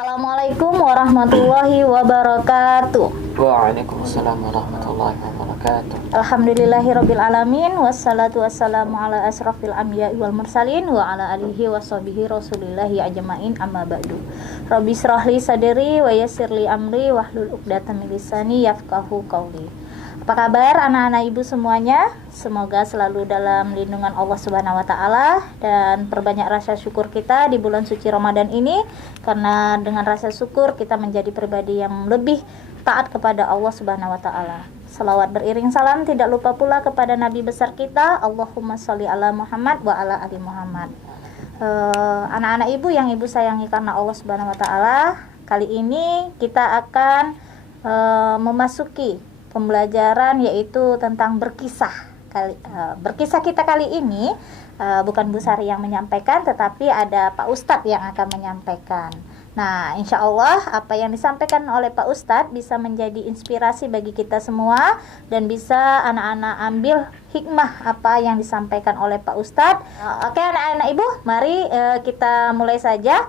Assalamualaikum warahmatullahi wabarakatuh. Waalaikumsalam warahmatullahi wabarakatuh. Alhamdulillahirabbil alamin wassalatu wassalamu ala asrofil anbiya'i wal mursalin wa ala alihi washabihi rasulillahi ajmain amma ba'du. Rabbi shrahli sadri wa yassirli amri wahlul 'uqdatam min lisani yafqahu qawli. Apa kabar anak-anak ibu semuanya? Semoga selalu dalam lindungan Allah Subhanahu wa taala dan perbanyak rasa syukur kita di bulan suci Ramadan ini, karena dengan rasa syukur kita menjadi pribadi yang lebih taat kepada Allah Subhanahu wa taala. Salawat beriring salam tidak lupa pula kepada nabi besar kita, Allahumma sholli ala Muhammad wa ala ali Muhammad. Anak-anak ibu yang ibu sayangi karena Allah Subhanahu wa taala, kali ini kita akan memasuki pembelajaran yaitu tentang berkisah. Berkisah kita kali ini bukan Bu Sari yang menyampaikan, tetapi ada Pak Ustadz yang akan menyampaikan. Nah, insya Allah apa yang disampaikan oleh Pak Ustadz bisa menjadi inspirasi bagi kita semua dan bisa anak-anak ambil hikmah apa yang disampaikan oleh Pak Ustadz. Oke anak-anak ibu, mari kita mulai saja.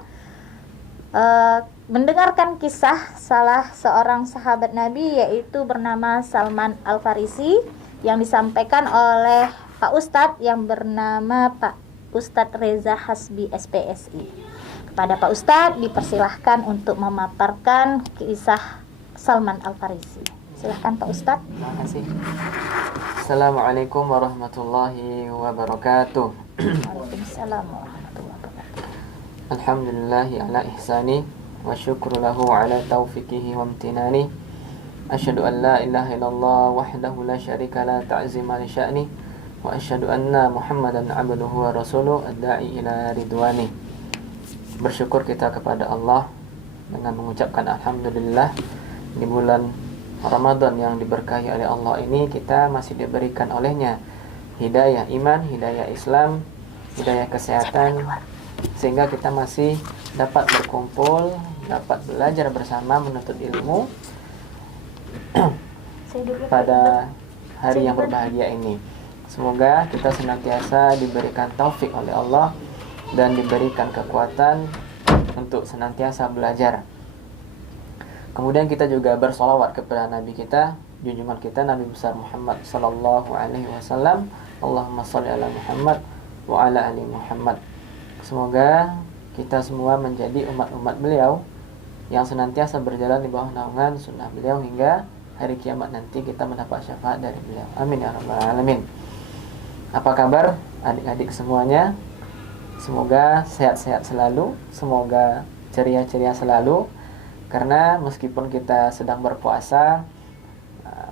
Mendengarkan kisah salah seorang sahabat Nabi yaitu bernama Salman Al-Farisi yang disampaikan oleh Pak Ustadz yang bernama Pak Ustadz Reza Hasbi SPSI. Kepada Pak Ustadz dipersilahkan untuk memaparkan kisah Salman Al-Farisi. Silahkan Pak Ustadz. Terima kasih. Assalamualaikum warahmatullahi wabarakatuh. Waalaikumsalam warahmatullahi wabarakatuh. Alhamdulillahi ala ihsani wa syukru lahu ala taufiqihi wa amtinani. Asyhadu an la ilaha illallah wahdahu la syarika la ta'zima li sya'ni wa asyhadu anna Muhammadan abduhu wa rasuluh ad-da'i ila ridwani. Bersyukur kita kepada Allah dengan mengucapkan alhamdulillah di bulan Ramadan yang diberkahi oleh Allah ini kita masih diberikan olehnya hidayah iman, hidayah Islam, hidayah kesehatan, sehingga kita masih dapat berkumpul, dapat belajar bersama menuntut ilmu pada hari yang berbahagia ini. Semoga kita senantiasa diberikan taufik oleh Allah dan diberikan kekuatan untuk senantiasa belajar. Kemudian kita juga bersolawat kepada Nabi kita, junjungan kita Nabi besar Muhammad sallallahu alaihi wasallam. Allahumma sholli ala Muhammad wa ala ali Muhammad. Semoga kita semua menjadi umat-umat beliau yang senantiasa berjalan di bawah naungan sunnah beliau hingga hari kiamat nanti kita mendapat syafaat dari beliau. Amin ya rabbal alamin. Apa kabar adik-adik semuanya? Semoga sehat-sehat selalu, semoga ceria-ceria selalu, karena meskipun kita sedang berpuasa,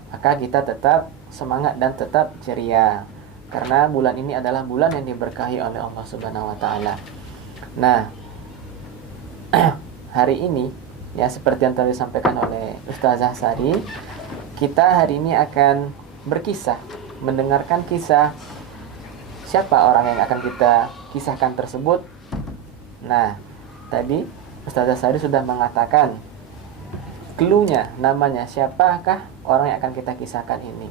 maka kita tetap semangat dan tetap ceria, karena bulan ini adalah bulan yang diberkahi oleh Allah Subhanahu wa taala. Nah, hari ini ya seperti yang tadi disampaikan oleh Ustazah Sari, kita hari ini akan berkisah, mendengarkan kisah. Siapa orang yang akan kita kisahkan tersebut? Nah, tadi Ustazah Sari sudah mengatakan clue-nya, namanya, siapakah orang yang akan kita kisahkan ini?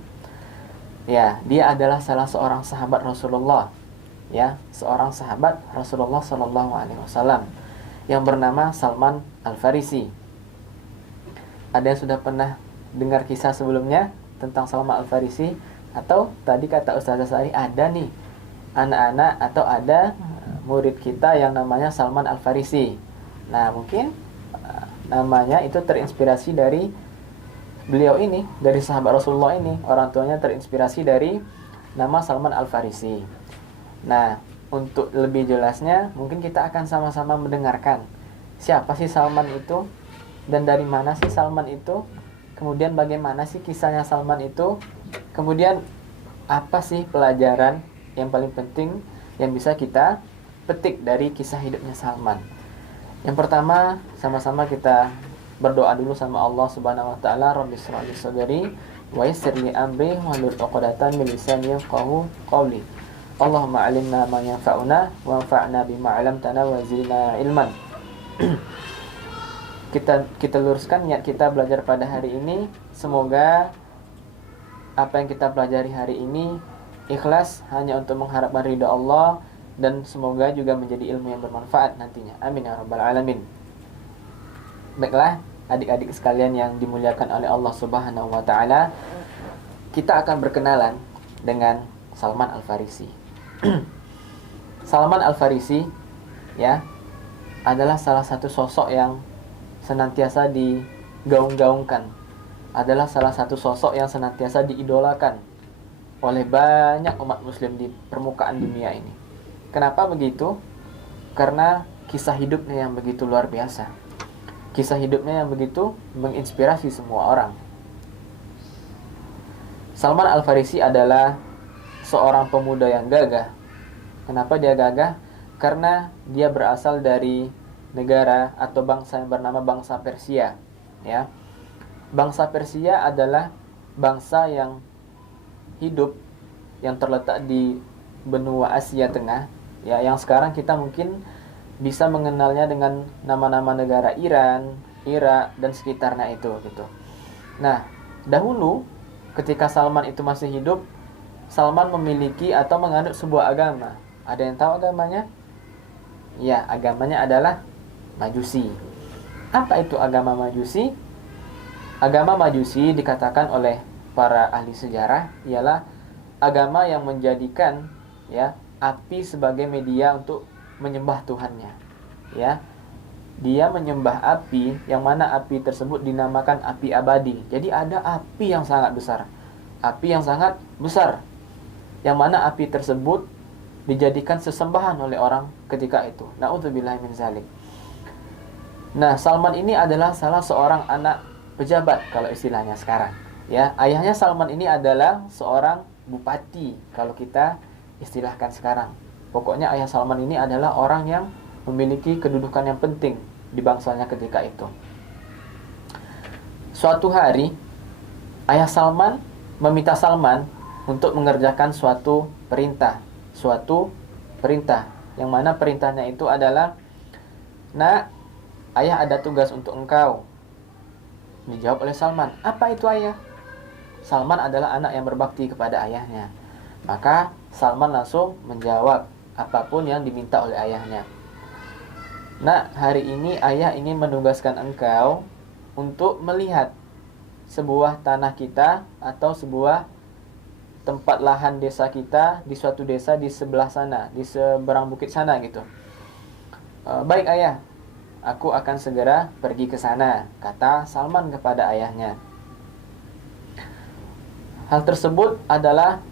Ya, dia adalah salah seorang sahabat Rasulullah. Ya, seorang sahabat Rasulullah sallallahu alaihi wasallam yang bernama Salman Al-Farisi. Ada yang sudah pernah dengar kisah sebelumnya tentang Salman Al-Farisi? Atau tadi kata Ustazah Sari ada nih anak-anak atau ada murid kita yang namanya Salman Al-Farisi. Nah, mungkin namanya itu terinspirasi dari beliau ini, dari sahabat Rasulullah ini. Orang tuanya terinspirasi dari nama Salman Al-Farisi. Nah, untuk lebih jelasnya mungkin kita akan sama-sama mendengarkan siapa sih Salman itu dan dari mana sih Salman itu, kemudian bagaimana sih kisahnya Salman itu, kemudian apa sih pelajaran yang paling penting yang bisa kita petik dari kisah hidupnya Salman. Yang pertama, sama-sama kita berdoa dulu sama Allah Subhanahu wa taala. Rabbi shrah li sadri wa yassir li amri wahlul 'uqdatam min lisani yafqahu qawli. Allahumma alimna ma yanfa'una wa anfa'na bima 'allamtana wa zidna ilman. Kita luruskan niat kita belajar pada hari ini. Semoga apa yang kita pelajari hari ini ikhlas hanya untuk mengharapkan ridha Allah, dan semoga juga menjadi ilmu yang bermanfaat nantinya. Amin ya rabbal alamin. Baiklah, adik-adik sekalian yang dimuliakan oleh Allah Subhanahu wa taala, kita akan berkenalan dengan Salman Al-Farisi. Salman Al-Farisi ya adalah salah satu sosok yang senantiasa digaung-gaungkan, adalah salah satu sosok yang senantiasa diidolakan oleh banyak umat muslim di permukaan dunia ini. Kenapa begitu? Karena kisah hidupnya yang begitu luar biasa. Kisah hidupnya yang begitu menginspirasi semua orang. Salman Al-Farisi adalah seorang pemuda yang gagah. Kenapa dia gagah? Karena dia berasal dari negara atau bangsa yang bernama bangsa Persia, ya. Bangsa Persia adalah bangsa yang hidup yang terletak di benua Asia Tengah, ya, yang sekarang kita mungkin bisa mengenalnya dengan nama-nama negara Iran, Irak dan sekitarnya itu gitu. Nah, dahulu ketika Salman itu masih hidup, Salman memiliki atau menganut sebuah agama. Ada yang tahu agamanya? Ya, agamanya adalah Majusi. Apa itu agama Majusi? Agama Majusi dikatakan oleh para ahli sejarah ialah agama yang menjadikan ya api sebagai media untuk menyembah Tuhannya. Ya. Dia menyembah api yang mana api tersebut dinamakan api abadi. Jadi ada api yang sangat besar. Api yang sangat besar. Yang mana api tersebut dijadikan sesembahan oleh orang ketika itu. Na'udzubillahi min zalik. Nah, Salman ini adalah salah seorang anak pejabat kalau istilahnya sekarang. Ya, ayahnya Salman ini adalah seorang bupati kalau kita istilahkan sekarang. Pokoknya ayah Salman ini adalah orang yang memiliki kedudukan yang penting di bangsanya ketika itu. Suatu hari, ayah Salman meminta Salman untuk mengerjakan suatu perintah. Yang mana perintahnya itu adalah, "Nak, ayah ada tugas untuk engkau." Dijawab oleh Salman, "Apa itu ayah?" Salman adalah anak yang berbakti kepada ayahnya. Maka Salman langsung menjawab apapun yang diminta oleh ayahnya. "Nak, hari ini ayah ingin menugaskan engkau untuk melihat sebuah tanah kita atau sebuah tempat lahan desa kita di suatu desa di sebelah sana, di seberang bukit sana gitu." "Baik ayah, aku akan segera pergi ke sana," kata Salman kepada ayahnya. Hal tersebut adalah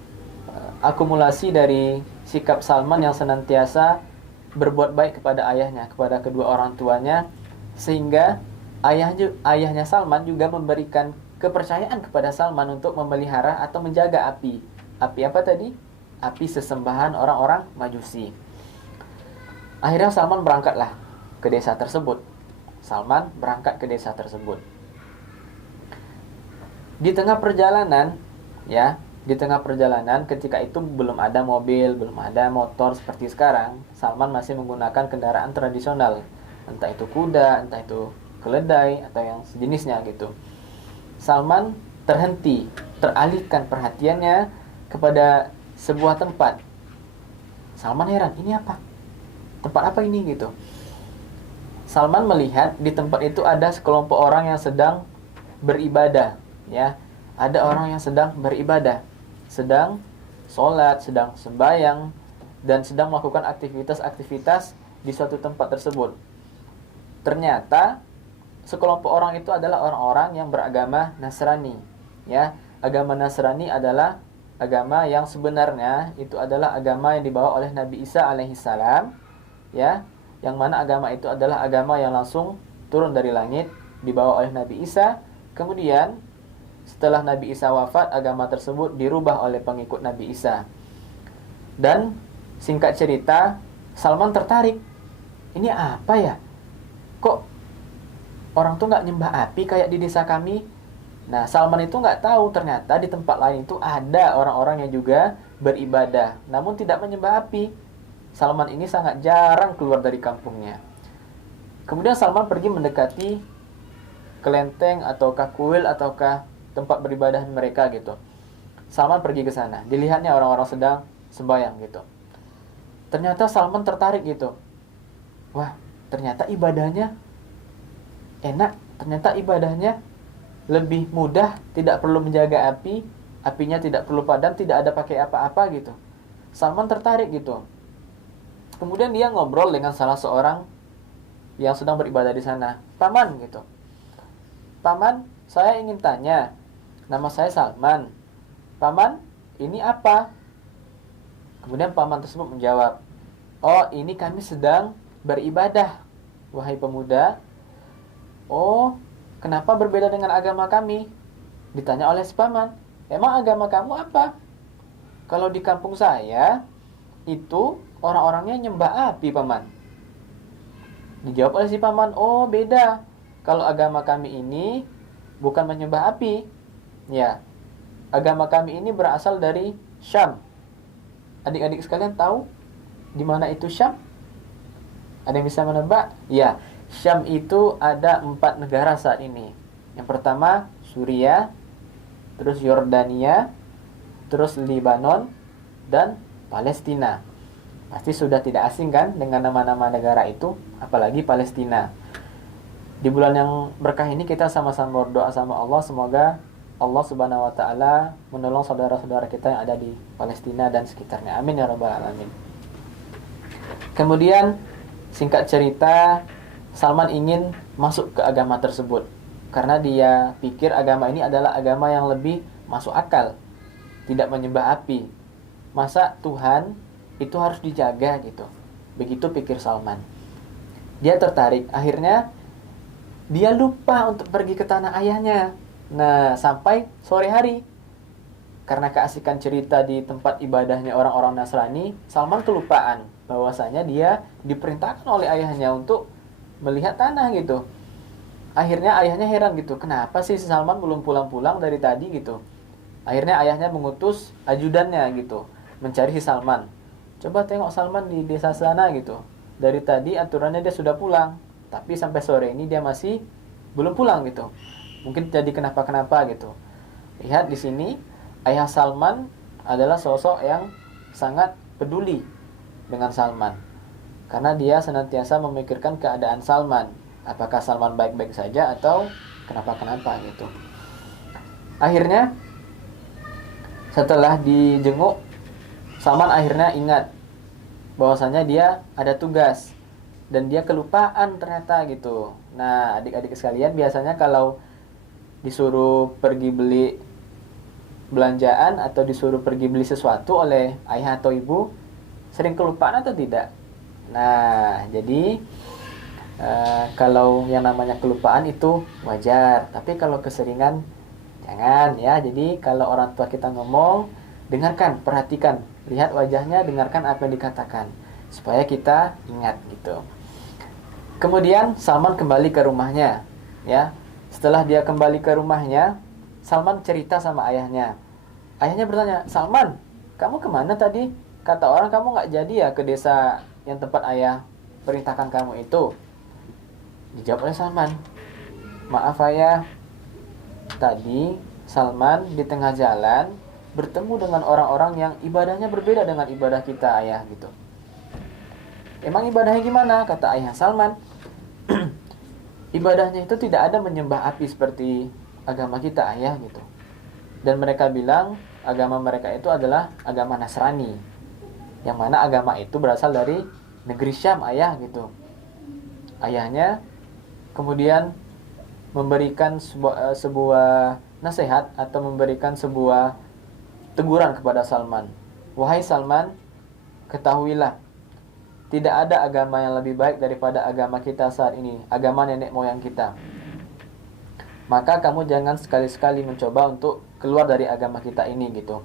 akumulasi dari sikap Salman yang senantiasa berbuat baik kepada ayahnya, kepada kedua orang tuanya, sehingga ayahnya Salman juga memberikan kepercayaan kepada Salman untuk memelihara atau menjaga api. Api apa tadi? Api sesembahan orang-orang Majusi. Akhirnya Salman berangkatlah ke desa tersebut. Salman berangkat ke desa tersebut. Di tengah perjalanan, ketika itu belum ada mobil, belum ada motor seperti sekarang. Salman masih menggunakan kendaraan tradisional, entah itu kuda, entah itu keledai atau yang sejenisnya gitu. Salman terhenti, teralihkan perhatiannya kepada sebuah tempat. Salman heran, ini apa? Tempat apa ini gitu? Salman melihat di tempat itu ada sekelompok orang yang sedang beribadah, ya. Ada orang yang sedang beribadah, sedang sholat, sedang sembahyang, dan sedang melakukan aktivitas-aktivitas di suatu tempat tersebut. Ternyata sekelompok orang itu adalah orang-orang yang beragama Nasrani, ya. Agama Nasrani adalah agama yang sebenarnya itu adalah agama yang dibawa oleh Nabi Isa alaihissalam, ya. Yang mana agama itu adalah agama yang langsung turun dari langit, dibawa oleh Nabi Isa. Kemudian setelah Nabi Isa wafat, agama tersebut dirubah oleh pengikut Nabi Isa. Dan singkat cerita, Salman tertarik. Ini apa ya? Kok orang tuh nggak nyembah api kayak di desa kami? Nah, Salman itu nggak tahu ternyata di tempat lain itu ada orang-orang yang juga beribadah, namun tidak menyembah api. Salman ini sangat jarang keluar dari kampungnya. Kemudian Salman pergi mendekati kelenteng ataukah kuil ataukah tempat beribadah mereka gitu. Salman pergi ke sana. Dilihatnya orang-orang sedang sembahyang gitu. Ternyata Salman tertarik gitu. Wah, ternyata ibadahnya enak. ternyata ibadahnya lebih mudah, tidak perlu menjaga api, apinya tidak perlu padam, tidak ada pakai apa-apa gitu. Salman tertarik gitu. Kemudian dia ngobrol dengan salah seorang yang sedang beribadah di sana. Paman gitu. Paman, saya ingin tanya, nama saya Salman. Paman, ini apa? Kemudian paman tersebut menjawab, oh, ini kami sedang beribadah, wahai pemuda. Oh, kenapa berbeda dengan agama kami? Ditanya oleh si paman, emang agama kamu apa? Kalau di kampung saya, itu orang-orangnya nyembah api, paman. Dijawab oleh si paman, oh beda. Kalau agama kami ini bukan menyembah api. Ya, agama kami ini berasal dari Syam. Adik-adik sekalian tahu di mana itu Syam? Ada yang bisa menebak? Ya, Syam itu ada 4 negara saat ini. Yang pertama Suriah, terus Yordania, terus Libanon, dan Palestina. Pasti sudah tidak asing kan dengan nama-nama negara itu, apalagi Palestina. Di bulan yang berkah ini kita sama-sama berdoa sama Allah, semoga Allah Subhanahu wa taala menolong saudara-saudara kita yang ada di Palestina dan sekitarnya. Amin ya rabbal alamin. Kemudian singkat cerita, Salman ingin masuk ke agama tersebut karena dia pikir agama ini adalah agama yang lebih masuk akal, tidak menyembah api. Masa Tuhan itu harus dijaga gitu. Begitu pikir Salman. Dia tertarik, akhirnya dia lupa untuk pergi ke tanah ayahnya. Nah, sampai sore hari, karena keasikan cerita di tempat ibadahnya orang-orang Nasrani, Salman kelupaan bahwasanya dia diperintahkan oleh ayahnya untuk melihat tanah gitu. Akhirnya ayahnya heran gitu, kenapa sih si Salman belum pulang-pulang dari tadi gitu. Akhirnya ayahnya mengutus ajudannya gitu, mencari si Salman. Coba tengok Salman di desa sana gitu. Dari tadi aturannya dia sudah pulang, tapi sampai sore ini dia masih belum pulang gitu. Mungkin jadi kenapa-kenapa gitu. Lihat di sini, ayah Salman adalah sosok yang sangat peduli dengan Salman. Karena dia senantiasa memikirkan keadaan Salman. Apakah Salman baik-baik saja atau kenapa-kenapa gitu. Akhirnya, setelah dijenguk, Salman akhirnya ingat bahwasanya dia ada tugas. Dan dia kelupaan ternyata gitu. Nah, adik-adik sekalian, biasanya kalau disuruh pergi beli belanjaan atau disuruh pergi beli sesuatu oleh ayah atau ibu, sering kelupaan atau tidak? Nah, jadi kalau yang namanya kelupaan itu wajar, tapi kalau keseringan jangan ya. Jadi kalau orang tua kita ngomong, dengarkan, perhatikan, lihat wajahnya, dengarkan apa yang dikatakan supaya kita ingat gitu. Kemudian Salman kembali ke rumahnya ya. Setelah dia kembali ke rumahnya, Salman cerita sama ayahnya. Ayahnya bertanya, Salman, kamu kemana tadi? Kata orang kamu gak jadi ya ke desa yang tempat ayah perintahkan kamu itu. Dijawab oleh Salman, maaf ayah, tadi Salman di tengah jalan bertemu dengan orang-orang yang ibadahnya berbeda dengan ibadah kita ayah gitu. Emang ibadahnya gimana? Kata ayah Salman, ibadahnya itu tidak ada menyembah api seperti agama kita ayah gitu. Dan mereka bilang agama mereka itu adalah agama Nasrani, yang mana agama itu berasal dari negeri Syam ayah gitu. Ayahnya kemudian memberikan sebuah nasihat atau memberikan sebuah teguran kepada Salman. Wahai Salman, ketahuilah, tidak ada agama yang lebih baik daripada agama kita saat ini, agama nenek moyang kita. Maka kamu jangan sekali-sekali mencoba untuk keluar dari agama kita ini gitu.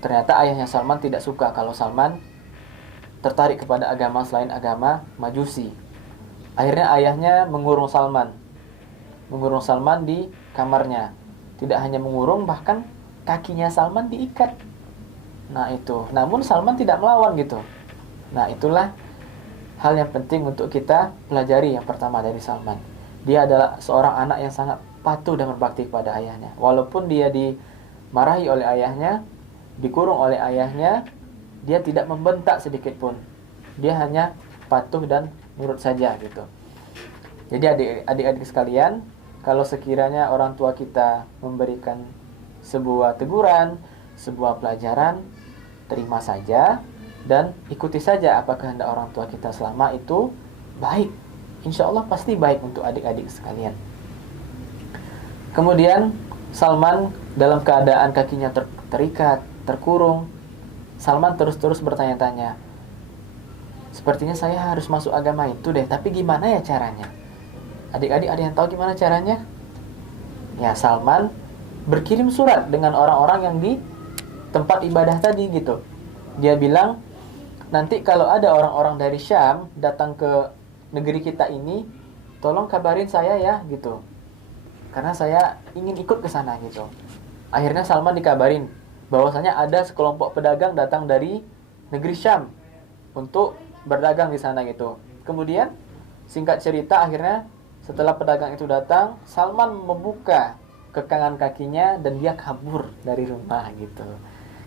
Ternyata ayahnya Salman tidak suka kalau Salman tertarik kepada agama selain agama Majusi. Akhirnya ayahnya mengurung Salman di kamarnya. Tidak hanya mengurung, bahkan kakinya Salman diikat. Nah itu, namun Salman tidak melawan gitu. Nah itulah hal yang penting untuk kita pelajari yang pertama dari Salman. Dia adalah seorang anak yang sangat patuh dan berbakti kepada ayahnya. Walaupun dia dimarahi oleh ayahnya, dikurung oleh ayahnya, dia tidak membentak sedikit pun. Dia hanya patuh dan nurut saja gitu. Jadi adik-adik sekalian, kalau sekiranya orang tua kita memberikan sebuah teguran, sebuah pelajaran, terima saja dan ikuti saja apa kehendak orang tua kita selama itu baik. Insya Allah pasti baik untuk adik-adik sekalian. Kemudian Salman dalam keadaan kakinya terikat, terkurung. Salman terus-terus bertanya-tanya, sepertinya saya harus masuk agama itu deh, tapi gimana ya caranya? Adik-adik ada yang tahu gimana caranya? Ya, Salman berkirim surat dengan orang-orang yang di tempat ibadah tadi gitu. Dia bilang, nanti kalau ada orang-orang dari Syam datang ke negeri kita ini, tolong kabarin saya ya gitu. Karena saya ingin ikut ke sana gitu. Akhirnya Salman dikabarin bahwasanya ada sekelompok pedagang datang dari negeri Syam untuk berdagang di sana gitu. Kemudian singkat cerita, akhirnya setelah pedagang itu datang, Salman membuka kekangan kakinya dan dia kabur dari rumah gitu.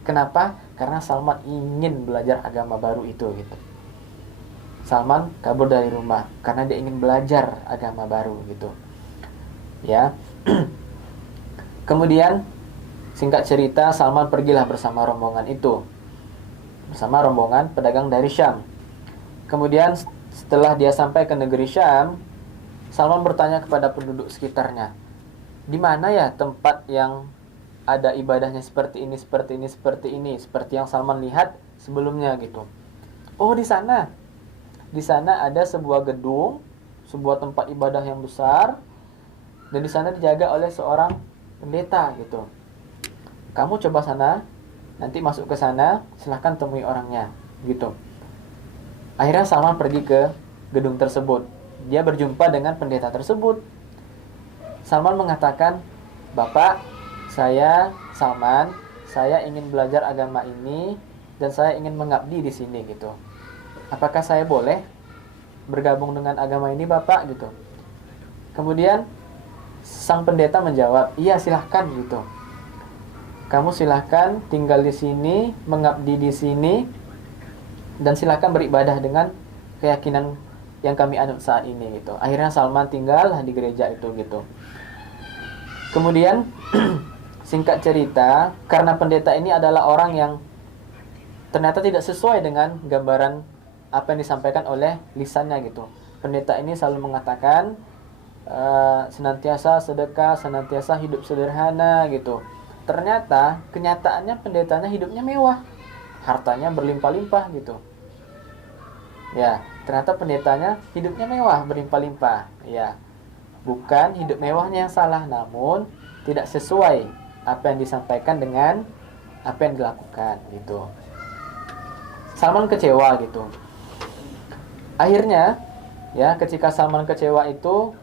Kenapa? Karena Salman ingin belajar agama baru itu gitu. Salman kabur dari rumah karena dia ingin belajar agama baru gitu. Ya. Kemudian singkat cerita, Salman pergilah bersama rombongan itu. Bersama rombongan pedagang dari Syam. Kemudian setelah dia sampai ke negeri Syam, Salman bertanya kepada penduduk sekitarnya, di mana ya tempat yang ada ibadahnya seperti ini, seperti ini, seperti ini, seperti yang Salman lihat sebelumnya gitu. Oh, di sana. Di sana ada sebuah gedung, sebuah tempat ibadah yang besar, dan di sana dijaga oleh seorang pendeta gitu. Kamu coba sana, nanti masuk ke sana, silahkan temui orangnya gitu. Akhirnya Salman pergi ke gedung tersebut. Dia berjumpa dengan pendeta tersebut. Salman mengatakan, Bapak, saya Salman, saya ingin belajar agama ini dan saya ingin mengabdi di sini gitu. Apakah saya boleh bergabung dengan agama ini, Bapak gitu? Kemudian sang pendeta menjawab, iya silahkan gitu. Kamu silahkan tinggal di sini, mengabdi di sini, dan silahkan beribadah dengan keyakinan yang kami anut saat ini gitu. Akhirnya Salman tinggal di gereja itu gitu. Kemudian singkat cerita, karena pendeta ini adalah orang yang ternyata tidak sesuai dengan gambaran apa yang disampaikan oleh lisannya gitu. Pendeta ini selalu mengatakan senantiasa sedekah, senantiasa hidup sederhana gitu. Ternyata kenyataannya pendetanya hidupnya mewah, hartanya berlimpah-limpah gitu. Ya, ternyata pendetanya hidupnya mewah, berlimpah-limpah. Ya, bukan hidup mewahnya yang salah, namun tidak sesuai apa yang disampaikan dengan apa yang dilakukan gitu. Salman kecewa gitu. Akhirnya, ya, ketika Salman kecewa itu,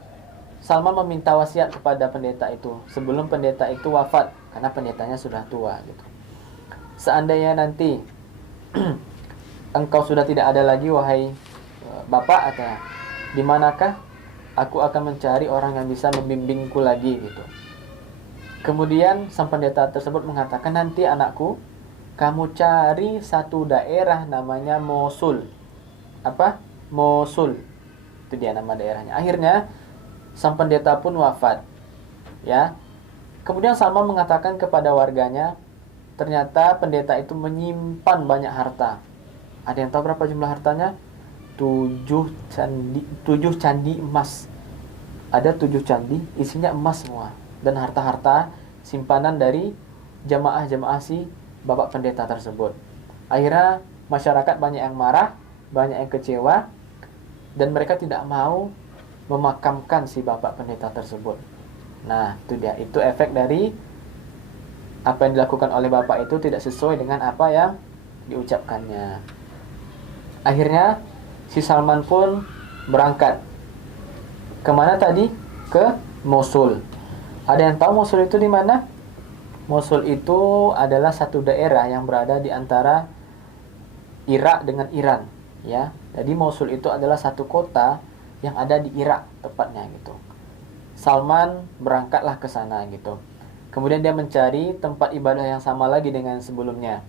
Salman meminta wasiat kepada pendeta itu sebelum pendeta itu wafat, karena pendetanya sudah tua gitu. Seandainya nanti engkau sudah tidak ada lagi, wahai Bapak, katanya, di manakah aku akan mencari orang yang bisa membimbingku lagi gitu. Kemudian sang pendeta tersebut mengatakan, nanti anakku, kamu cari satu daerah namanya Mosul. Apa? Mosul. Itu dia nama daerahnya. Akhirnya sang pendeta pun wafat. Ya. Kemudian Salman mengatakan kepada warganya, ternyata pendeta itu menyimpan banyak harta. Ada yang tahu berapa jumlah hartanya? 7 candi emas. Ada 7 candi, isinya emas semua. Dan harta-harta simpanan dari jamaah-jamaah si bapak pendeta tersebut. Akhirnya masyarakat banyak yang marah, banyak yang kecewa, dan mereka tidak mau memakamkan si bapak pendeta tersebut. Nah, itu dia. Itu efek dari apa yang dilakukan oleh bapak itu tidak sesuai dengan apa yang diucapkannya. Akhirnya si Salman pun berangkat. Kemana tadi? Ke Mosul. Ada yang tahu Mosul itu di mana? Mosul itu adalah satu daerah yang berada di antara Irak dengan Iran, ya. Jadi Mosul itu adalah satu kota yang ada di Irak tepatnya gitu. Salman berangkatlah ke sana gitu. Kemudian dia mencari tempat ibadah yang sama lagi dengan sebelumnya.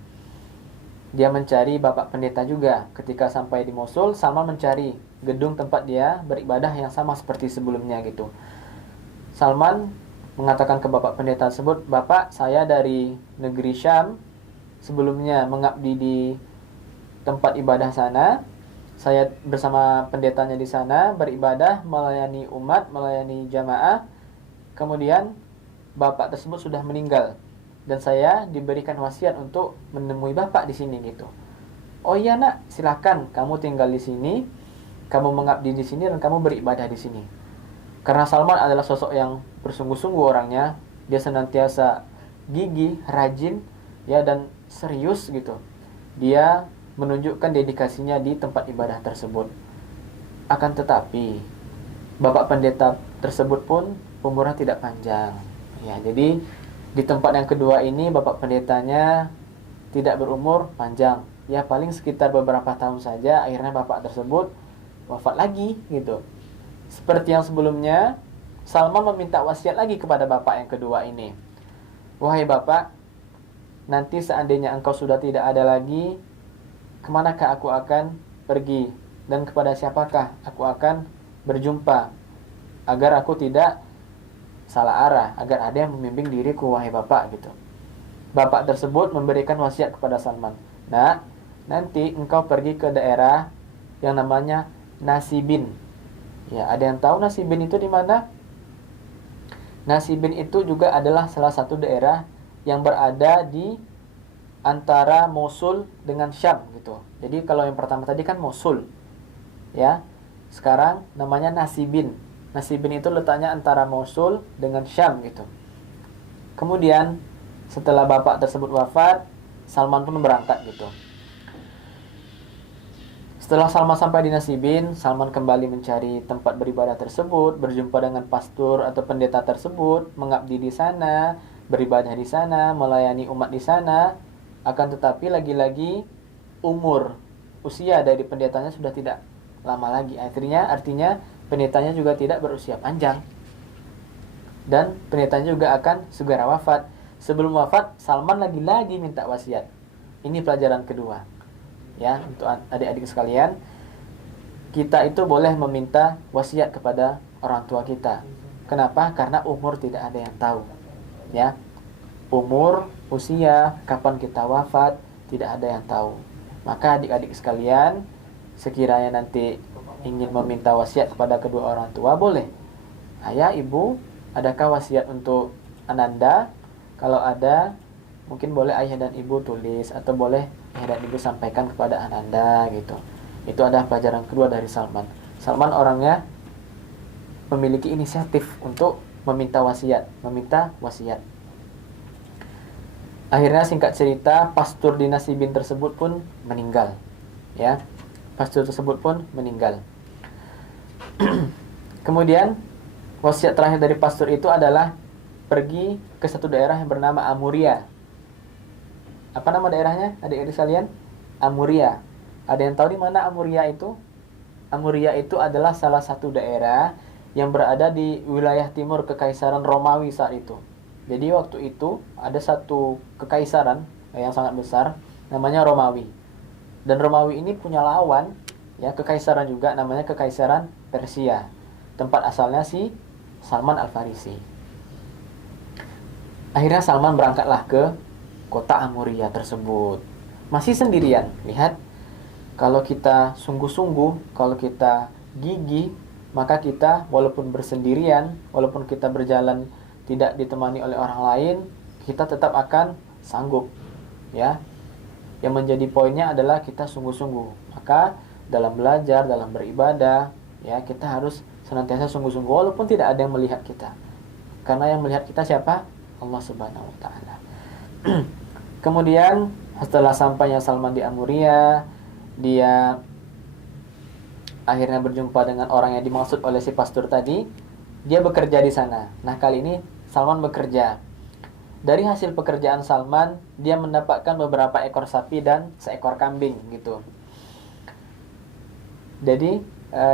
Dia mencari bapak pendeta juga. Ketika sampai di Mosul, Salman mencari gedung tempat dia beribadah yang sama seperti sebelumnya gitu. Salman mengatakan ke bapak pendeta tersebut, "Bapak, saya dari negeri Syam, sebelumnya mengabdi di tempat ibadah sana. Saya bersama pendetanya di sana beribadah, melayani umat, melayani jamaah. Kemudian bapak tersebut sudah meninggal dan saya diberikan wasiat untuk menemui bapak di sini gitu. Oh iya nak, silakan kamu tinggal di sini, kamu mengabdi di sini dan kamu beribadah di sini." Karena Salman adalah sosok yang bersungguh-sungguh orangnya, dia senantiasa gigih, rajin, ya, dan serius gitu. Dia menunjukkan dedikasinya di tempat ibadah tersebut. Akan tetapi, bapak pendeta tersebut pun umurnya tidak panjang. Ya, jadi di tempat yang kedua ini bapak pendetanya tidak berumur panjang. Ya, paling sekitar beberapa tahun saja, akhirnya bapak tersebut wafat lagi gitu. Seperti yang sebelumnya, Salman meminta wasiat lagi kepada bapak yang kedua ini. "Wahai bapak, nanti seandainya engkau sudah tidak ada lagi, kemanakah aku akan pergi? Dan kepada siapakah aku akan berjumpa? Agar aku tidak salah arah, agar ada yang membimbing diriku, wahai bapak," gitu. Bapak tersebut memberikan wasiat kepada Salman. "Nah, nanti engkau pergi ke daerah yang namanya Nasibin." Ya, ada yang tahu Nasibin itu di mana? Nasibin itu juga adalah salah satu daerah yang berada di antara Mosul dengan Syam gitu. Jadi kalau yang pertama tadi kan Mosul, ya. Sekarang namanya Nasibin. Nasibin itu letaknya antara Mosul dengan Syam gitu. Kemudian setelah bapak tersebut wafat, Salman pun berangkat gitu. Setelah Salman sampai di Nasibin, Salman kembali mencari tempat beribadah tersebut, berjumpa dengan pastor atau pendeta tersebut, mengabdi di sana, beribadah di sana, melayani umat di sana. Akan tetapi lagi-lagi usia dari pendetanya sudah tidak lama lagi. Artinya pendetanya juga tidak berusia panjang. Dan pendetanya juga akan segera wafat. Sebelum wafat, Salman lagi-lagi minta wasiat. Ini pelajaran kedua. Ya, untuk adik-adik sekalian, kita itu boleh meminta wasiat kepada orang tua kita. Kenapa? Karena umur tidak ada yang tahu. Ya. Usia, kapan kita wafat, tidak ada yang tahu. Maka adik-adik sekalian, sekiranya nanti ingin meminta wasiat kepada kedua orang tua, boleh. "Ayah, ibu, adakah wasiat untuk Ananda?" Kalau ada, mungkin boleh ayah dan ibu tulis, atau boleh ayah dan ibu sampaikan kepada Ananda gitu. Itu adalah pelajaran kedua dari Salman. Salman orangnya memiliki inisiatif untuk meminta wasiat. Akhirnya singkat cerita, pastor di Nasibin tersebut pun meninggal. Ya, pastor tersebut pun meninggal. Kemudian wasiat terakhir dari pastor itu adalah pergi ke satu daerah yang bernama Amuria. Apa nama daerahnya, adik-adik sekalian? Amuria. Ada yang tahu di mana Amuria itu? Amuria itu adalah salah satu daerah yang berada di wilayah timur Kekaisaran Romawi saat itu. Jadi waktu itu ada satu kekaisaran yang sangat besar, namanya Romawi. Dan Romawi ini punya lawan, ya, kekaisaran juga, namanya Kekaisaran Persia. Tempat asalnya si Salman Al-Farisi. Akhirnya Salman berangkatlah ke kota Amuria tersebut. Masih sendirian. Lihat, kalau kita sungguh-sungguh, kalau kita gigih, maka kita walaupun bersendirian, walaupun kita berjalan tidak ditemani oleh orang lain, kita tetap akan sanggup. Ya. Yang menjadi poinnya adalah kita sungguh-sungguh. Maka dalam belajar, dalam beribadah, ya, kita harus senantiasa sungguh-sungguh walaupun tidak ada yang melihat kita. Karena yang melihat kita siapa? Allah Subhanahu wa taala. Kemudian setelah sampainya Salman di Amuria, dia akhirnya berjumpa dengan orang yang dimaksud oleh si pastor tadi. Dia bekerja di sana. Nah, kali ini Salman bekerja. Dari hasil pekerjaan Salman, dia mendapatkan beberapa ekor sapi dan seekor kambing gitu. Jadi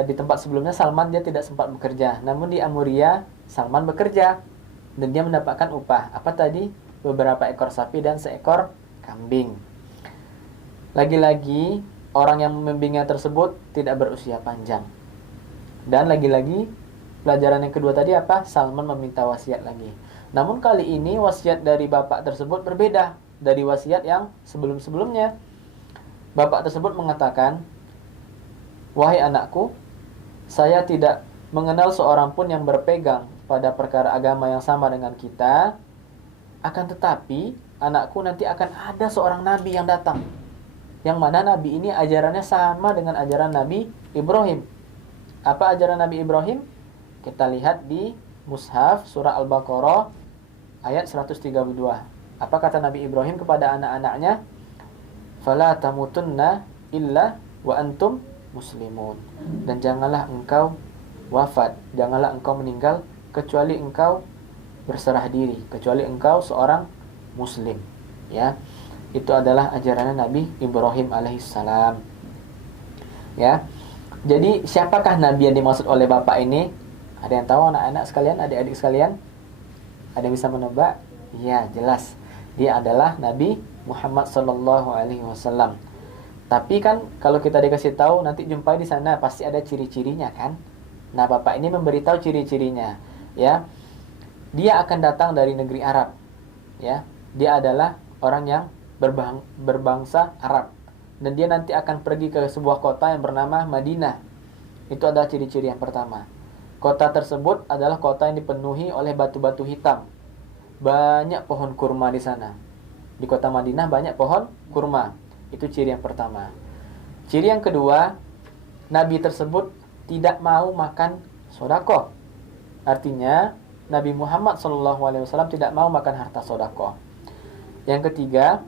di tempat sebelumnya Salman dia tidak sempat bekerja, namun di Amuria Salman bekerja dan dia mendapatkan upah. Apa tadi? Beberapa ekor sapi dan seekor kambing. Lagi-lagi orang yang membimbingnya tersebut tidak berusia panjang. Dan lagi-lagi pelajaran yang kedua tadi apa? Salman meminta wasiat lagi. Namun kali ini wasiat dari bapak tersebut berbeda dari wasiat yang sebelum-sebelumnya. Bapak tersebut mengatakan, "Wahai anakku, saya tidak mengenal seorang pun yang berpegang pada perkara agama yang sama dengan kita. Akan tetapi, anakku nanti akan ada seorang nabi yang datang. Yang mana nabi ini ajarannya sama dengan ajaran Nabi Ibrahim." Apa ajaran Nabi Ibrahim? Kita lihat di Mushaf surah Al-Baqarah ayat 132. Apa kata Nabi Ibrahim kepada anak-anaknya? "Fala tamutunna illa wa antum muslimun." Dan janganlah engkau wafat, janganlah engkau meninggal kecuali engkau berserah diri, kecuali engkau seorang muslim. Ya. Itu adalah ajaran Nabi Ibrahim alaihissalam. Ya. Jadi siapakah nabi yang dimaksud oleh bapak ini? Ada yang tahu anak-anak sekalian, adik-adik sekalian? Ada yang bisa menebak? Ya, jelas. Dia adalah Nabi Muhammad sallallahu alaihi wasallam. Tapi kan kalau kita dikasih tahu nanti jumpai di sana pasti ada ciri-cirinya kan? Nah, bapak ini memberitahu ciri-cirinya, ya. Dia akan datang dari negeri Arab. Ya. Dia adalah orang yang berbangsa Arab. Dan dia nanti akan pergi ke sebuah kota yang bernama Madinah. Itu adalah ciri-ciri yang pertama. Kota tersebut adalah kota yang dipenuhi oleh batu-batu hitam. Banyak pohon kurma di sana. Di kota Madinah banyak pohon kurma. Itu ciri yang pertama. Ciri yang kedua, Nabi tersebut tidak mau makan sodako. Artinya, Nabi Muhammad SAW tidak mau makan harta sodako. Yang ketiga,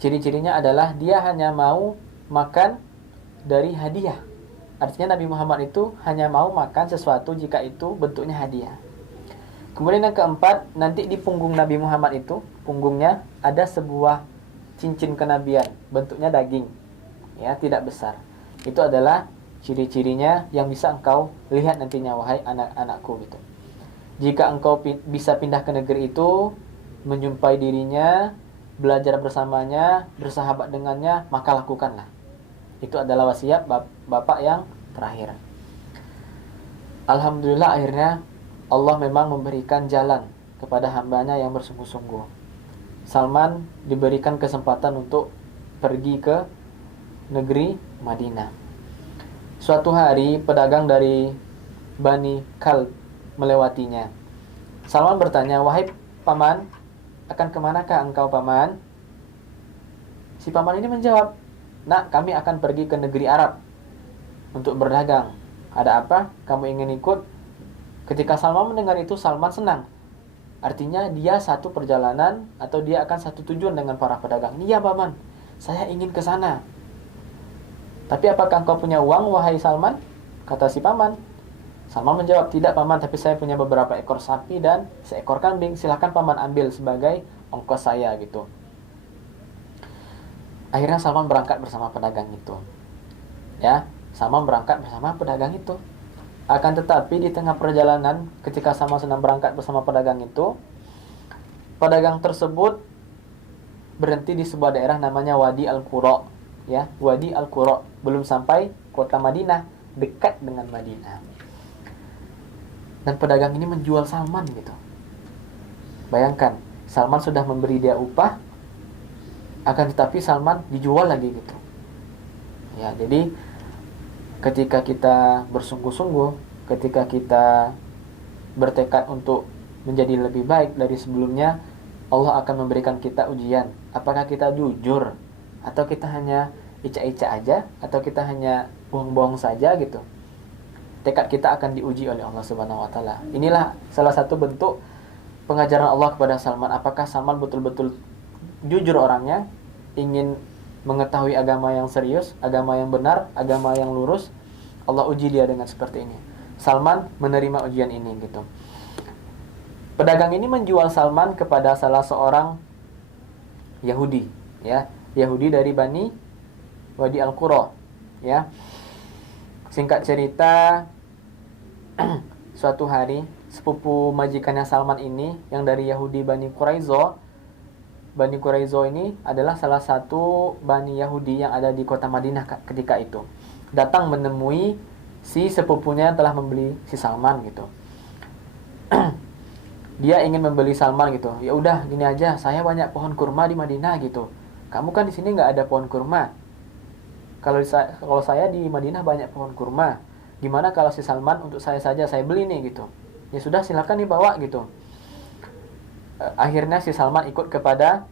ciri-cirinya adalah dia hanya mau makan dari hadiah. Artinya Nabi Muhammad itu hanya mau makan sesuatu jika itu bentuknya hadiah. Kemudian yang keempat, nanti di punggung Nabi Muhammad itu, punggungnya ada sebuah cincin kenabian, bentuknya daging. Ya, tidak besar. Itu adalah ciri-cirinya yang bisa engkau lihat nantinya, wahai anak-anakku gitu. Jika engkau bisa pindah ke negeri itu, menjumpai dirinya, belajar bersamanya, bersahabat dengannya, maka lakukanlah. Itu adalah wasiat bapak yang terakhir. Alhamdulillah akhirnya Allah memang memberikan jalan kepada hambanya yang bersungguh-sungguh. Salman diberikan kesempatan untuk pergi ke negeri Madinah. Suatu hari pedagang dari Bani Kalb melewatinya. Salman bertanya, "Wahai paman, akan kemanakah engkau paman?" Si paman ini menjawab, "Nak, kami akan pergi ke negeri Arab untuk berdagang. Ada apa? Kamu ingin ikut?" Ketika Salman mendengar itu, Salman senang. Artinya dia satu perjalanan atau dia akan satu tujuan dengan para pedagang. "Iya paman, saya ingin ke sana." "Tapi apakah engkau punya uang, wahai Salman?" kata si paman. Salman menjawab, "Tidak paman, tapi saya punya beberapa ekor sapi dan seekor kambing. Silakan paman ambil sebagai ongkos saya," gitu. Akhirnya Salman berangkat bersama pedagang itu. Ya, Salman berangkat bersama pedagang itu. Akan tetapi di tengah perjalanan, ketika Salman sedang berangkat bersama pedagang itu, pedagang tersebut berhenti di sebuah daerah namanya Wadi Al-Qura. Ya, Wadi Al-Qura, belum sampai kota Madinah, dekat dengan Madinah. Dan pedagang ini menjual Salman gitu. Bayangkan, Salman sudah memberi dia upah, akan tetapi Salman dijual lagi gitu. Ya, jadi ketika kita bersungguh-sungguh, ketika kita bertekad untuk menjadi lebih baik dari sebelumnya, Allah akan memberikan kita ujian. Apakah kita jujur, atau kita hanya ica-ica aja, atau kita hanya bohong-bohong saja gitu. Tekad kita akan diuji oleh Allah Subhanahu wa taala. Inilah salah satu bentuk pengajaran Allah kepada Salman. Apakah Salman betul-betul jujur orangnya, ingin mengetahui agama yang serius, agama yang benar, agama yang lurus? Allah uji dia dengan seperti ini. Salman menerima ujian ini gitu. Pedagang ini menjual Salman kepada salah seorang Yahudi, ya, Yahudi dari Bani Wadi Al-Qura, ya. Singkat cerita, suatu hari sepupu majikannya Salman ini yang dari Yahudi Bani Quraizo. Bani Quraizo ini adalah salah satu Bani Yahudi yang ada di kota Madinah ketika itu. Datang menemui si sepupunya telah membeli si Salman gitu. Dia ingin membeli Salman gitu. Ya udah gini aja, saya banyak pohon kurma di Madinah gitu. Kamu kan di sini nggak ada pohon kurma. Kalau saya di Madinah banyak pohon kurma. Gimana kalau si Salman untuk saya saja, saya beli nih gitu. Ya sudah silakan dibawa gitu. Akhirnya si Salman ikut kepada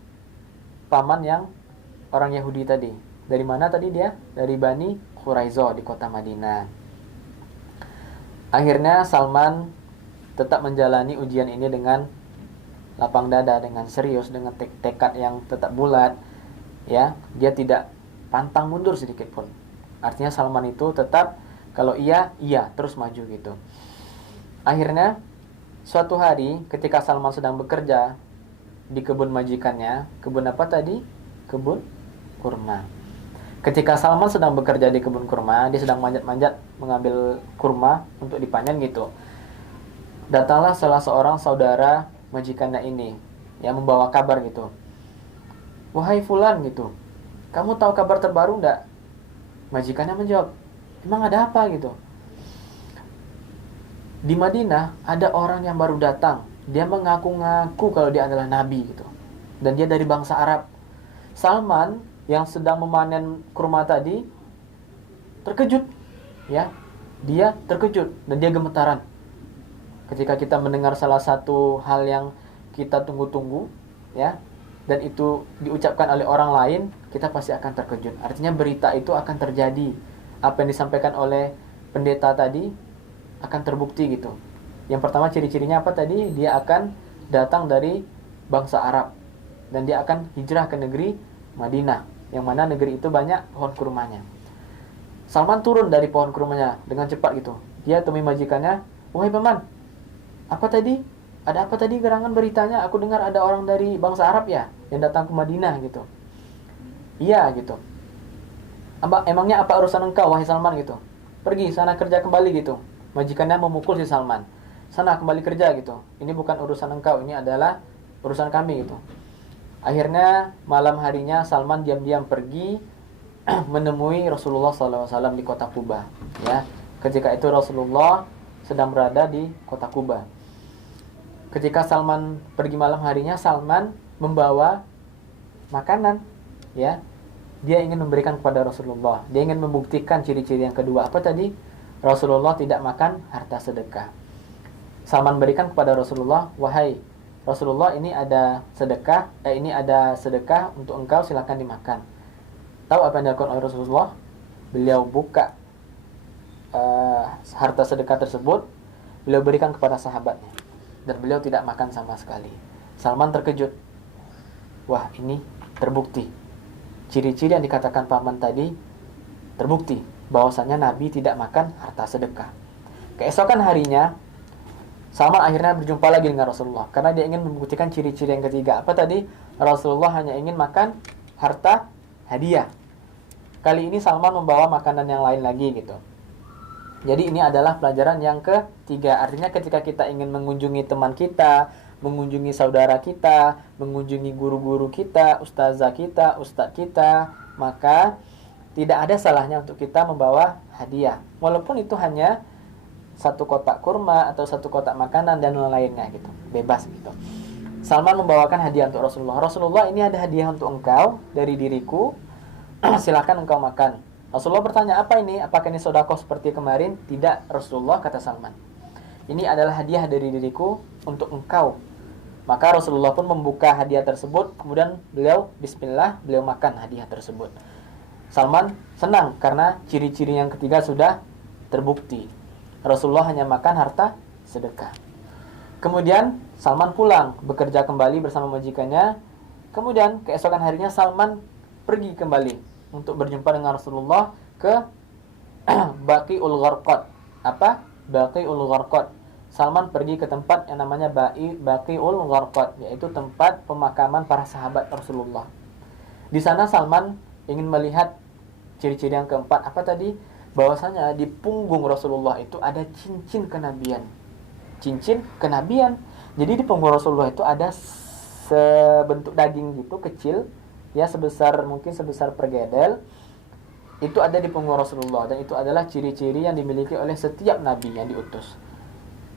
paman yang orang Yahudi tadi. Dari mana tadi dia? Dari Bani Quraizo di kota Madinah. Akhirnya Salman tetap menjalani ujian ini dengan lapang dada, dengan serius, dengan tekad yang tetap bulat. Ya, dia tidak pantang mundur sedikit pun. Artinya Salman itu tetap kalau iya, terus maju gitu. Akhirnya suatu hari ketika Salman sedang bekerja di kebun majikannya, kebun apa tadi? Kebun kurma. Ketika Salman sedang bekerja di kebun kurma, dia sedang manjat-manjat mengambil kurma untuk dipanen gitu. Datanglah salah seorang saudara majikannya ini yang membawa kabar gitu. Wahai fulan gitu, kamu tahu kabar terbaru enggak? Majikannya menjawab, emang ada apa gitu? Di Madinah ada orang yang baru datang. Dia mengaku-ngaku kalau dia adalah nabi gitu. Dan dia dari bangsa Arab. Salman yang sedang memanen kurma tadi terkejut, ya. Dia terkejut dan dia gemetaran. Ketika kita mendengar salah satu hal yang kita tunggu-tunggu, ya, dan itu diucapkan oleh orang lain, kita pasti akan terkejut. Artinya berita itu akan terjadi. Apa yang disampaikan oleh pendeta tadi akan terbukti gitu. Yang pertama ciri-cirinya apa tadi? Dia akan datang dari bangsa Arab dan dia akan hijrah ke negeri Madinah, yang mana negeri itu banyak pohon kurmanya. Salman turun dari pohon kurmanya dengan cepat gitu. Dia temui majikannya, "Wahai paman, apa tadi? Ada apa tadi gerangan beritanya? Aku dengar ada orang dari bangsa Arab ya yang datang ke Madinah gitu." "Iya," gitu. Emangnya apa urusan engkau wahai Salman gitu? "Pergi sana kerja kembali," gitu. Majikannya memukul si Salman. "Sana kembali kerja," gitu. "Ini bukan urusan engkau, ini adalah urusan kami," gitu. Akhirnya malam harinya Salman diam-diam pergi menemui Rasulullah SAW di kota Kuba. Ya, ketika itu Rasulullah sedang berada di kota Kuba. Ketika Salman pergi malam harinya, Salman membawa makanan. Ya, dia ingin memberikan kepada Rasulullah. Dia ingin membuktikan ciri-ciri yang kedua. Apa tadi? Rasulullah tidak makan harta sedekah. Salman berikan kepada Rasulullah, "Wahai Rasulullah, ini ada sedekah untuk engkau, silakan dimakan." Tahu apa yang dilakukan oleh Rasulullah? Beliau buka harta sedekah tersebut, beliau berikan kepada sahabatnya, dan beliau tidak makan sama sekali. Salman terkejut. Wah, ini terbukti. Ciri-ciri yang dikatakan paman tadi terbukti bahwasanya Nabi tidak makan harta sedekah. Keesokan harinya Salman akhirnya berjumpa lagi dengan Rasulullah karena dia ingin membuktikan ciri-ciri yang ketiga. Apa tadi? Rasulullah hanya ingin makan harta hadiah. Kali ini Salman membawa makanan yang lain lagi gitu. Jadi ini adalah pelajaran yang ketiga. Artinya ketika kita ingin mengunjungi teman kita, mengunjungi saudara kita, mengunjungi guru-guru kita, ustazah kita, ustadz kita, maka tidak ada salahnya untuk kita membawa hadiah. Walaupun itu hanya satu kotak kurma atau satu kotak makanan dan lain-lainnya gitu. Bebas gitu. Salman membawakan hadiah untuk Rasulullah. "Rasulullah, ini ada hadiah untuk engkau dari diriku. Silakan engkau makan." Rasulullah bertanya, "Apa ini? Apakah ini sedekah seperti kemarin?" "Tidak, Rasulullah," kata Salman. "Ini adalah hadiah dari diriku untuk engkau." Maka Rasulullah pun membuka hadiah tersebut, kemudian beliau bismillah, beliau makan hadiah tersebut. Salman senang karena ciri-ciri yang ketiga sudah terbukti. Rasulullah hanya makan harta sedekah. Kemudian Salman pulang, bekerja kembali bersama majikannya. Kemudian keesokan harinya Salman pergi kembali untuk berjumpa dengan Rasulullah ke Baqiul Gharqad. Apa? Baqiul Gharqad. Salman pergi ke tempat yang namanya Baqiul Gharqad, yaitu tempat pemakaman para sahabat Rasulullah. Di sana Salman ingin melihat ciri-ciri yang keempat. Apa tadi? Bahwasanya di punggung Rasulullah itu ada cincin kenabian. Cincin kenabian. Jadi di punggung Rasulullah itu ada sebentuk daging gitu kecil, ya mungkin sebesar pergedel. itu ada di punggung Rasulullah, dan itu adalah ciri-ciri yang dimiliki oleh setiap nabi yang diutus.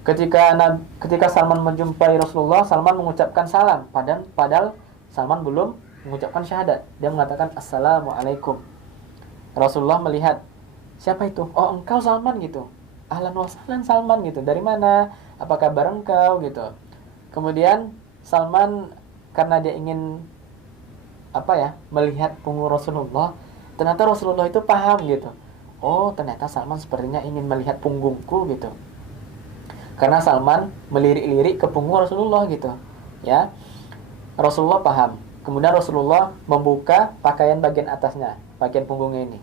Ketika Salman menjumpai Rasulullah, Salman mengucapkan salam, padahal Salman belum mengucapkan syahadat. Dia mengatakan assalamualaikum. Rasulullah melihat, siapa itu? Oh, engkau Salman gitu. Ahlan wa sahlan Salman gitu. Dari mana? Apa kabar engkau gitu. Kemudian Salman, karena dia ingin melihat punggung Rasulullah, ternyata Rasulullah itu paham gitu. Oh, ternyata Salman sepertinya ingin melihat punggungku gitu. Karena Salman melirik-lirik ke punggung Rasulullah gitu. Ya. Rasulullah paham. Kemudian Rasulullah membuka pakaian bagian atasnya, bagian punggungnya ini.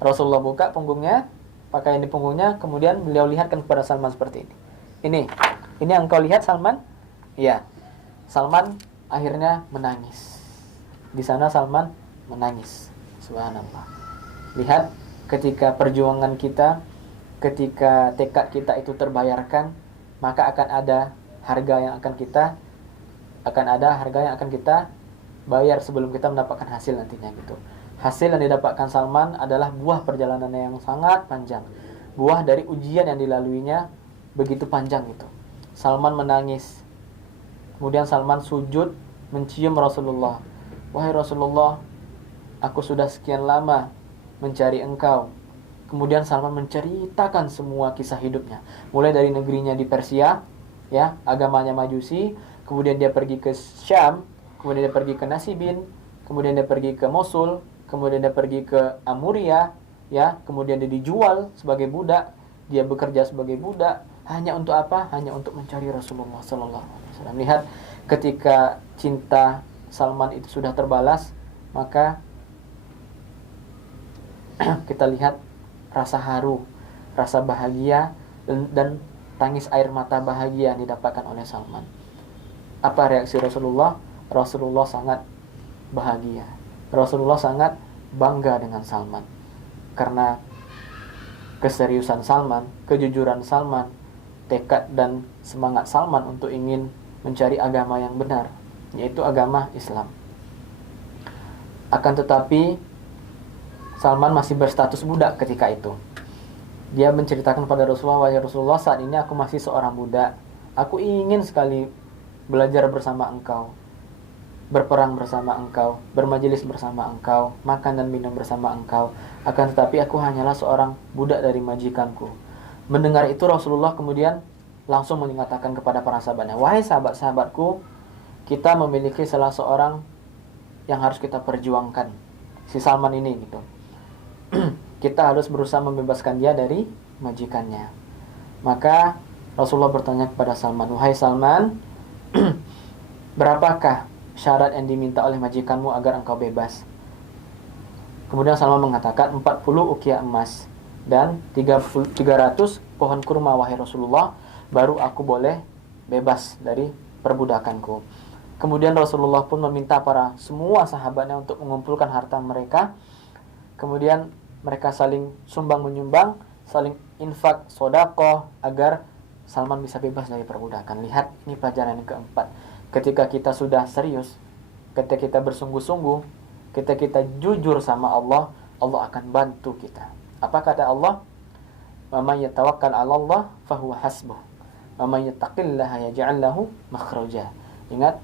Rasulullah buka punggungnya, pakaian di punggungnya, kemudian beliau lihatkan kepada Salman seperti ini. Ini yang kau lihat Salman? Iya. Salman akhirnya menangis. Di sana Salman menangis. Subhanallah. Lihat, ketika perjuangan kita, ketika tekad kita itu terbayarkan, maka akan ada harga yang akan kita bayar sebelum kita mendapatkan hasil nantinya gitu. Hasil yang didapatkan Salman adalah buah perjalanannya yang sangat panjang. Buah dari ujian yang dilaluinya begitu panjang gitu. Salman menangis. Kemudian Salman sujud mencium Rasulullah. Wahai Rasulullah, aku sudah sekian lama mencari engkau. Kemudian Salman menceritakan semua kisah hidupnya. Mulai dari negerinya di Persia, ya, agamanya Majusi, kemudian dia pergi ke Syam, kemudian dia pergi ke Nasibin, kemudian dia pergi ke Mosul, kemudian dia pergi ke Amuria, ya, kemudian dia dijual sebagai budak, dia bekerja sebagai budak, hanya untuk apa? Hanya untuk mencari Rasulullah sallallahu alaihi wasallam. Lihat, ketika cinta Salman itu sudah terbalas, maka kita lihat rasa haru, rasa bahagia, dan tangis air mata bahagia yang didapatkan oleh Salman. Apa reaksi Rasulullah? Rasulullah sangat bahagia. Rasulullah sangat bangga dengan Salman. Karena keseriusan Salman, kejujuran Salman, tekad dan semangat Salman untuk ingin mencari agama yang benar, yaitu agama Islam. Akan tetapi Salman masih berstatus budak ketika itu. Dia menceritakan kepada Rasulullah, wahai Rasulullah, saat ini aku masih seorang budak. Aku ingin sekali belajar bersama engkau, berperang bersama engkau, bermajelis bersama engkau, makan dan minum bersama engkau. Akan tetapi aku hanyalah seorang budak dari majikanku. Mendengar itu Rasulullah kemudian langsung mengatakan kepada para sahabatnya, wahai sahabat-sahabatku, kita memiliki salah seorang yang harus kita perjuangkan, si Salman ini gitu. Kita harus berusaha membebaskan dia dari majikannya. Maka Rasulullah bertanya kepada Salman, wahai Salman, berapakah syarat yang diminta oleh majikanmu agar engkau bebas? Kemudian Salman mengatakan 40 ukiah emas dan 300 pohon kurma, wahai Rasulullah, baru aku boleh bebas dari perbudakanku. Kemudian Rasulullah pun meminta semua sahabatnya untuk mengumpulkan harta mereka. Kemudian mereka saling sumbang menyumbang, saling infak, sedekah agar Salman bisa bebas dari perbudakan. Lihat, ini pelajaran yang keempat. Ketika kita sudah serius, ketika kita bersungguh-sungguh, ketika kita jujur sama Allah, Allah akan bantu kita. Apa kata Allah? "Wa may yatawakkal 'ala Allah fahuwa hasbuh. Wa may yattaqillaha yaj'al lahu makhraja." Ingat,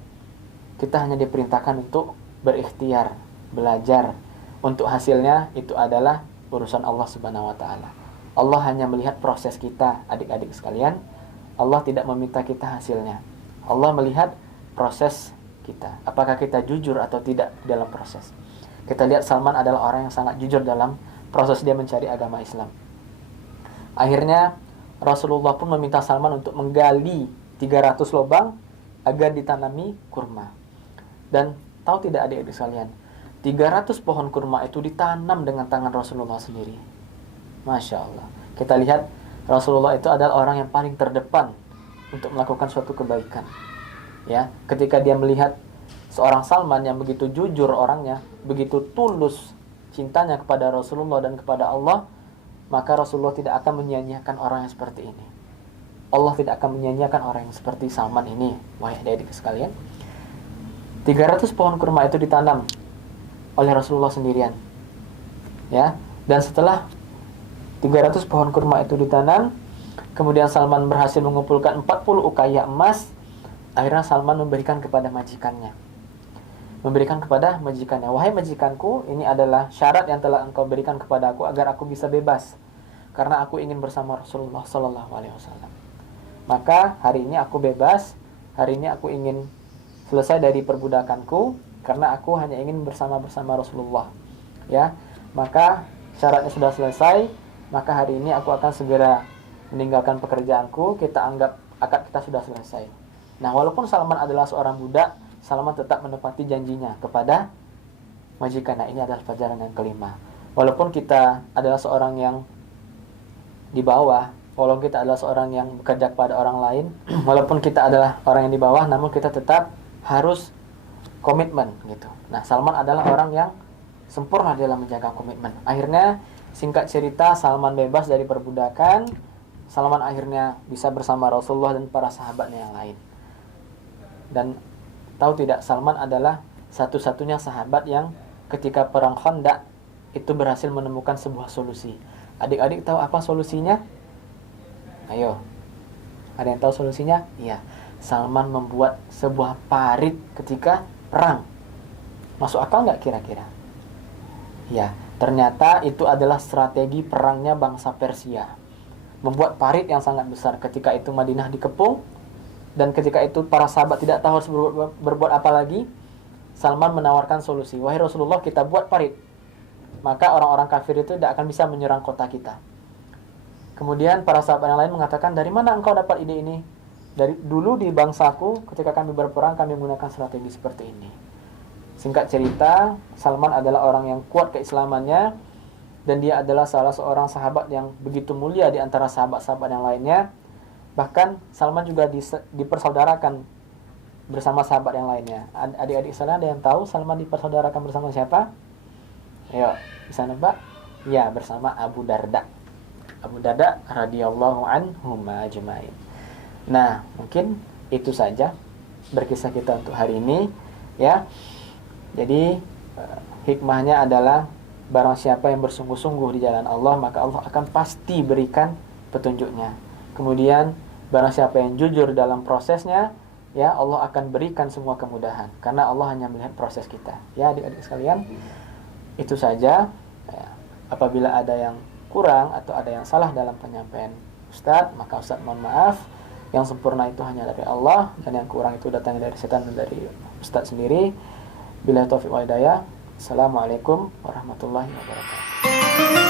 kita hanya diperintahkan untuk berikhtiar, belajar. Untuk hasilnya itu adalah urusan Allah Subhanahu wa taala. Allah hanya melihat proses kita, adik-adik sekalian. Allah tidak meminta kita hasilnya. Allah melihat proses kita. Apakah kita jujur atau tidak dalam proses. Kita lihat Salman adalah orang yang sangat jujur dalam proses dia mencari agama Islam. Akhirnya Rasulullah pun meminta Salman untuk menggali 300 lubang agar ditanami kurma. Dan tahu tidak adik-adik sekalian, 300 pohon kurma itu ditanam dengan tangan Rasulullah sendiri. Masya Allah. Kita lihat Rasulullah itu adalah orang yang paling terdepan untuk melakukan suatu kebaikan. Ya, ketika dia melihat seorang Salman yang begitu jujur orangnya, begitu tulus cintanya kepada Rasulullah dan kepada Allah, maka Rasulullah tidak akan menyia-nyiakan orang yang seperti ini. Allah tidak akan menyia-nyiakan orang yang seperti Salman ini. Wahai adik-adik sekalian, 300 pohon kurma itu ditanam oleh Rasulullah sendirian. Ya, Dan setelah 300 pohon kurma itu ditanam, kemudian Salman berhasil mengumpulkan 40 ukaya emas. Akhirnya Salman memberikan kepada majikannya. Wahai majikanku, ini adalah syarat yang telah engkau berikan kepada aku agar aku bisa bebas, karena aku ingin bersama Rasulullah Sallallahu Alaihi Wasallam. Maka hari ini aku bebas. Hari ini aku ingin selesai dari perbudakanku, karena aku hanya ingin bersama Rasulullah. Ya, maka syaratnya sudah selesai. Maka hari ini aku akan segera meninggalkan pekerjaanku. Kita anggap akad kita sudah selesai. Nah, walaupun Salman adalah seorang budak, Salman tetap menepati janjinya kepada majikan. Nah, ini adalah pelajaran yang kelima. Walaupun kita adalah seorang yang di bawah, walaupun kita adalah seorang yang bekerja kepada orang lain, walaupun kita adalah orang yang di bawah, namun kita tetap harus komitmen gitu. Nah, Salman adalah orang yang sempurna dalam menjaga komitmen. Akhirnya, singkat cerita, Salman bebas dari perbudakan. Salman akhirnya bisa bersama Rasulullah dan para sahabatnya yang lain. Dan tahu tidak, Salman adalah satu-satunya sahabat yang ketika perang Khandaq itu berhasil menemukan sebuah solusi. Adik-adik tahu apa solusinya? Ayo, ada yang tahu solusinya? Iya, Salman membuat sebuah parit ketika perang. Masuk akal nggak kira-kira? Ya, ternyata itu adalah strategi perangnya bangsa Persia. Membuat parit yang sangat besar. Ketika itu Madinah dikepung, dan ketika itu para sahabat tidak tahu harus berbuat apa lagi, Salman menawarkan solusi. Wahai Rasulullah, kita buat parit, maka orang-orang kafir itu tidak akan bisa menyerang kota kita. Kemudian para sahabat yang lain mengatakan, dari mana engkau dapat ide ini? Dari dulu di bangsaku, ketika kami berperang, kami menggunakan strategi seperti ini. Singkat cerita, Salman adalah orang yang kuat keislamannya, dan dia adalah salah seorang sahabat yang begitu mulia di antara sahabat-sahabat yang lainnya. Bahkan Salman juga dipersaudarakan bersama sahabat yang lainnya. Adik-adik sekalian, ada yang tahu Salman dipersaudarakan bersama siapa? Ayo, bisa nebak? Ya, bersama Abu Darda. Abu Darda radhiyallahu anhum ajmain. Nah, mungkin itu saja berkisah kita untuk hari ini, ya. Jadi hikmahnya adalah barang siapa yang bersungguh-sungguh di jalan Allah, maka Allah akan pasti berikan petunjuknya. Kemudian barang siapa yang jujur dalam prosesnya, ya Allah akan berikan semua kemudahan, karena Allah hanya melihat proses kita. Ya, adik-adik sekalian, itu saja. Ya, apabila ada yang kurang atau ada yang salah dalam penyampaian Ustadz, maka Ustadz mohon maaf. Yang sempurna itu hanya dari Allah, dan yang kurang itu datangnya dari setan dan dari Ustadz sendiri. Billahi taufiq wal hidayah. Assalamualaikum warahmatullahi wabarakatuh.